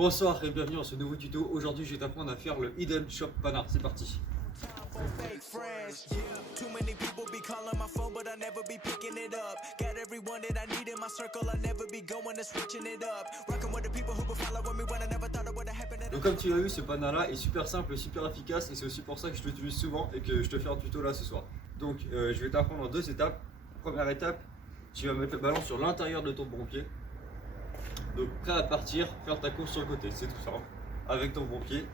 Bonsoir et bienvenue dans ce nouveau tuto. Aujourd'hui je vais t'apprendre à faire le Hidden Shop Pana. C'est parti. Donc comme tu l'as vu, ce pana là est super simple et super efficace et c'est aussi pour ça que je l'utilise souvent et que je te fais un tuto là ce soir. Donc je vais t'apprendre en deux étapes. Première étape, tu vas mettre le ballon sur l'intérieur de ton bon pied. Donc prêt à partir, faire ta course sur le côté, c'est tout simple. Avec ton bon pied,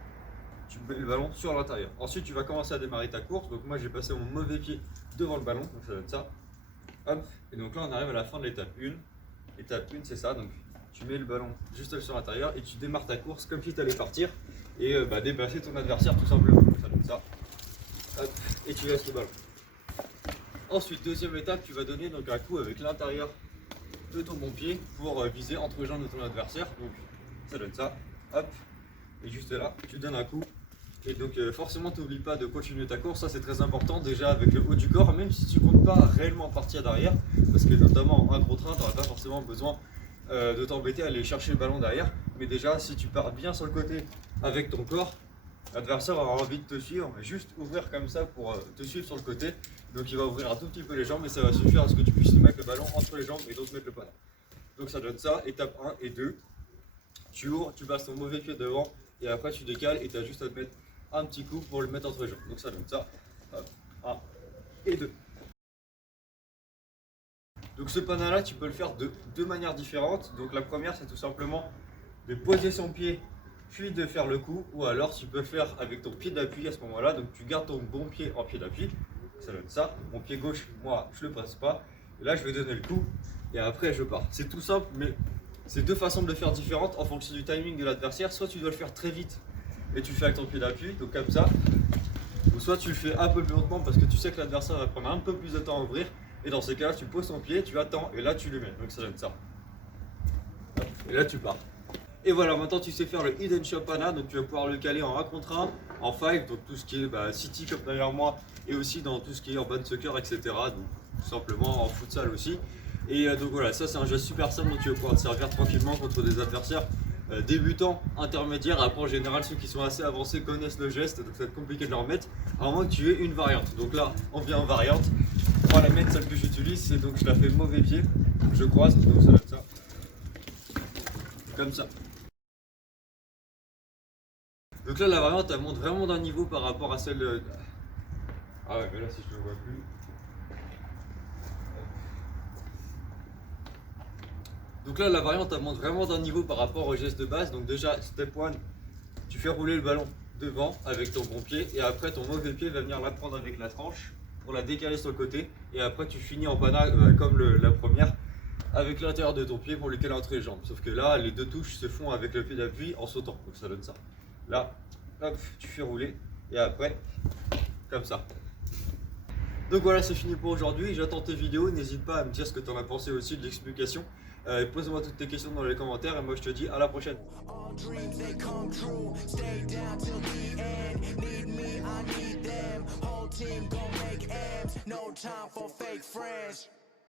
tu mets le ballon sur l'intérieur. Ensuite tu vas commencer à démarrer ta course. Donc moi j'ai passé mon mauvais pied devant le ballon, donc ça donne ça. Hop, et donc là on arrive à la fin de l'étape 1. Étape 1 c'est ça, donc tu mets le ballon juste sur l'intérieur et tu démarres ta course comme si tu allais partir et dépasser ton adversaire tout simplement. Donc ça donne ça. Hop, et tu laisses le ballon. Ensuite deuxième étape, tu vas donner donc un coup avec l'intérieur de ton bon pied pour viser entre les jambes de ton adversaire. Donc ça donne ça. Hop, et juste là tu donnes un coup. Et donc forcément tu n'oublies pas de continuer ta course, ça c'est très important déjà avec le haut du corps, même si tu ne comptes pas réellement partir derrière, parce que notamment en un gros train tu n'auras pas forcément besoin de t'embêter à aller chercher le ballon derrière, mais déjà si tu pars bien sur le côté avec ton corps, l'adversaire aura envie de te suivre, juste ouvrir comme ça pour te suivre sur le côté, donc il va ouvrir un tout petit peu les jambes et ça va suffire à ce que tu puisses mettre le ballon entre les jambes et donc mettre le pana. Donc ça donne ça, étape 1 et 2, tu ouvres, tu passes ton mauvais pied devant et après tu décales et tu as juste à te mettre un petit coup pour le mettre entre les jambes. Donc ça donne ça, hop, 1 et 2. Donc ce pana là tu peux le faire de deux manières différentes. Donc la première c'est tout simplement de poser son pied puis de faire le coup, ou alors tu peux le faire avec ton pied d'appui à ce moment là. Donc tu gardes ton bon pied en pied d'appui, ça donne ça. Mon pied gauche, moi je le passe pas, et là je vais donner le coup et après je pars. C'est tout simple, mais c'est deux façons de le faire différentes en fonction du timing de l'adversaire. Soit tu dois le faire très vite et tu le fais avec ton pied d'appui, donc comme ça, ou soit tu le fais un peu plus lentement parce que tu sais que l'adversaire va prendre un peu plus de temps à ouvrir, et dans ces cas là tu poses ton pied, tu attends et là tu le mets, donc ça donne ça. Et là tu pars. Et voilà, maintenant tu sais faire le Hidden Shop Pana, donc tu vas pouvoir le caler en 1 contre 1, en 5, donc tout ce qui est City comme derrière moi, et aussi dans tout ce qui est urban soccer, etc. Donc tout simplement en futsal aussi. Et donc voilà, ça c'est un jeu super simple dont tu vas pouvoir te servir tranquillement contre des adversaires débutants, intermédiaires. Après en général ceux qui sont assez avancés connaissent le geste, donc ça va être compliqué de leur mettre, à moins que tu aies une variante. Donc là on vient en variante. Moi la mienne, celle que j'utilise, c'est donc je la fais mauvais pied, je croise, donc ça donne ça. Comme ça. Donc là la variante elle monte vraiment d'un niveau par rapport à celle de... Ah ouais mais là si je ne le vois plus... Donc là la variante elle monte vraiment d'un niveau par rapport au geste de base. Donc déjà step 1, tu fais rouler le ballon devant avec ton bon pied et après ton mauvais pied va venir la prendre avec la tranche pour la décaler sur le côté, et après tu finis en pana comme la première avec l'intérieur de ton pied pour le caler entre les jambes. Sauf que là les deux touches se font avec le pied d'appui en sautant, donc ça donne ça. Là, hop, tu fais rouler et après, comme ça. Donc voilà, c'est fini pour aujourd'hui. J'attends tes vidéos. N'hésite pas à me dire ce que tu en as pensé aussi de l'explication. Pose-moi toutes tes questions dans les commentaires et moi je te dis à la prochaine. Team gon' make M's, no time for fake friends.